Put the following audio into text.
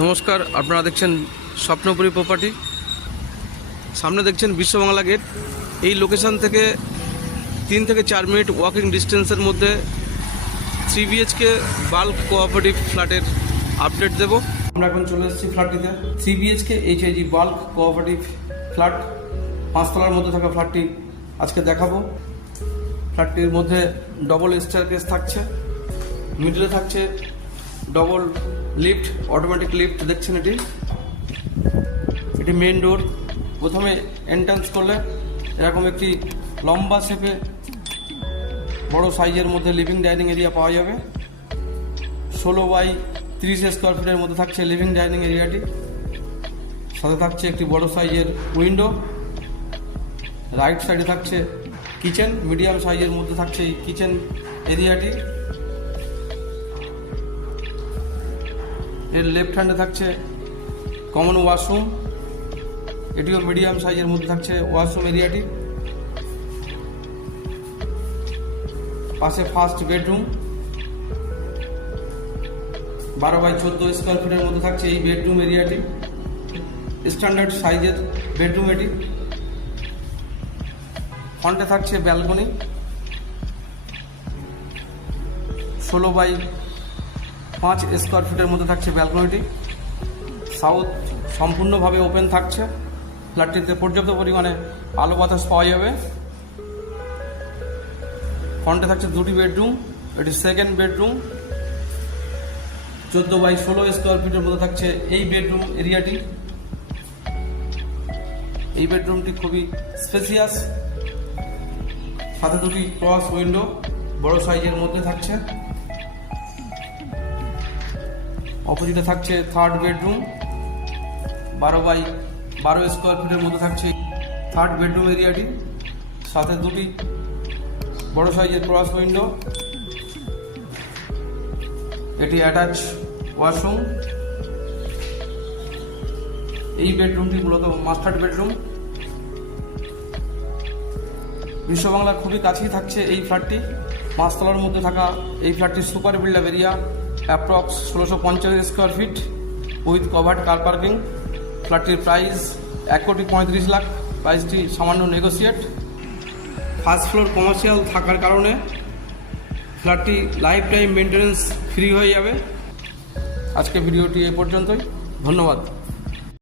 নমস্কার, আপনারা দেখছেন স্বপ্নপুরী প্রপার্টি। সামনে দেখছেন বিশ্ববাংলা গেট। এই লোকেশন থেকে 3 থেকে 4 মিনিট ওয়াকিং ডিস্টেন্সের মধ্যে 3 BHK বাল্ক কোঅপারেটিভ ফ্ল্যাটের আপডেট দেব। আমরা এখন চলে এসেছি ফ্ল্যাটটিতে। 3 BHK HIG bulk cooperative flat, 5 তলার মধ্যে থাকা ফ্ল্যাটটি আজকে দেখাবো। ফ্ল্যাটটির মধ্যে ডবল স্টেয়ারকেস থাকছে, মিডলে থাকছে ডবল লিফট, অটোমেটিক লিফট। দেখছেন এটি মেন ডোর। প্রথমে এন্ট্রান্স করলে এরকম একটি লম্বা শেপে বড় সাইজের মধ্যে লিভিং ডাইনিং এরিয়া পাওয়া যাবে। 16 বাই 30 স্কোয়ার ফিটের মধ্যে থাকছে লিভিং ডাইনিং এরিয়াটি। সাথে থাকছে একটি বড় সাইজের উইন্ডো। রাইট সাইডে থাকছে কিচেন, মিডিয়াম সাইজের মধ্যে থাকছে এই কিচেন এরিয়াটি। এর লেফট হ্যান্ডে থাকছে কমন ওয়াশরুম, এটিও মিডিয়াম সাইজের মধ্যে থাকছে ওয়াশরুম এরিয়াটি। পাশে ফার্স্ট বেডরুম, 12 বাই 14 স্কোয়ার ফিটের মধ্যে থাকছে এই বেডরুম এরিয়াটি। স্ট্যান্ডার্ড সাইজের বেডরুম এটি। ফ্রন্টে থাকছে ব্যালকনি, 16 বাই 5 স্কোয়ার ফিটের মধ্যে থাকছে ব্যালকনিটি। সাউথ সম্পূর্ণভাবে ওপেন থাকছে। ফ্ল্যাটটিতে পর্যাপ্ত পরিমাণে আলো বাতাস পাওয়া যাবে। ফ্রন্টে থাকছে 2টি বেডরুম, এটি সেকেন্ড বেডরুম। 14 বাই 16 স্কোয়ার ফিটের মধ্যে থাকছে এই বেডরুম এরিয়াটি। এই বেডরুমটি খুবই স্পেসিয়াস, সাথে 2টি ক্রস উইন্ডো বড় সাইজের মধ্যে থাকছে। অপোজিটে থাকছে থার্ড বেডরুম, 12 বাই 12 স্কোয়ার ফিটের মধ্যে থাকছে থার্ড বেডরুম এরিয়াটি। সাথে 2টি বড় সাইজের ক্রস উইন্ডো, এটি অ্যাটাচ ওয়াশরুম। এই বেডরুমটি মূলত মাস্টার বেডরুম। বিশ্ববাংলার খুবই কাছেই থাকছে এই ফ্ল্যাটটি। 5 তলার মধ্যে থাকা এই ফ্ল্যাটটির super build up area approx 1650 square feet with covered car parking. ফ্ল্যাটটির প্রাইস 1,35,00,000। প্রাইসটি সামান্য নেগোসিয়েট। ফার্স্ট ফ্লোর কমার্শিয়াল থাকার কারণে ফ্ল্যাটটি লাইফ টাইম মেনটেন্যান্স ফ্রি হয়ে যাবে। আজকে ভিডিওটি এ পর্যন্তই। ধন্যবাদ।